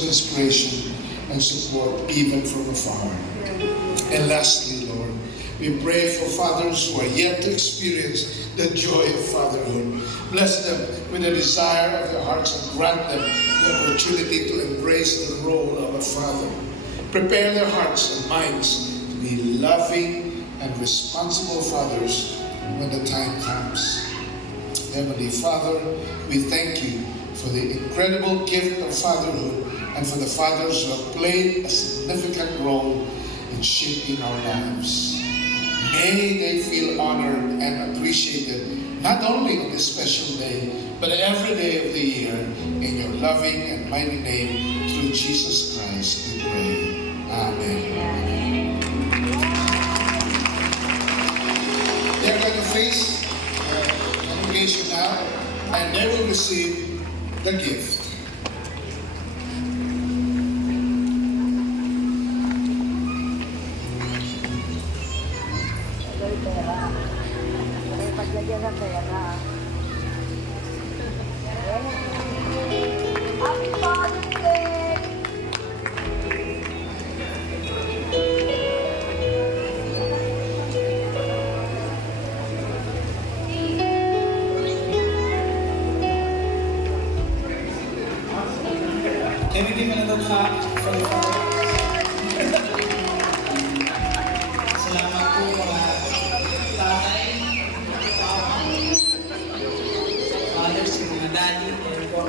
of inspiration and support even from afar. And lastly, Lord, we pray for fathers who are yet to experience the joy of fatherhood. Bless them with the desire of their hearts and grant them the opportunity to embrace the role of a father. Prepare their hearts and minds to be loving and responsible fathers when the time comes. Heavenly Father, we thank you for the incredible gift of fatherhood and for the fathers who have played a significant role in shaping our lives. May they feel honored and appreciated, not only on this special day, but every day of the year. In your loving and mighty name, through Jesus Christ, we pray. Amen. They are going to face the congregation now, and they will receive the gift. Paglagyan ng pera. Happy Father's Day! Can we give another clap for the fathers? Salamat po mga tatay, fathers, mga daddy, and po.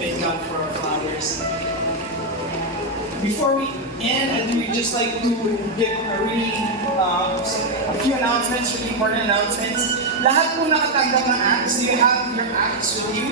Thank God for our fathers. Before we end, I would just like to give a few announcements, really important announcements. Lahat po nakatanggap ng acts. Do you have your acts with you?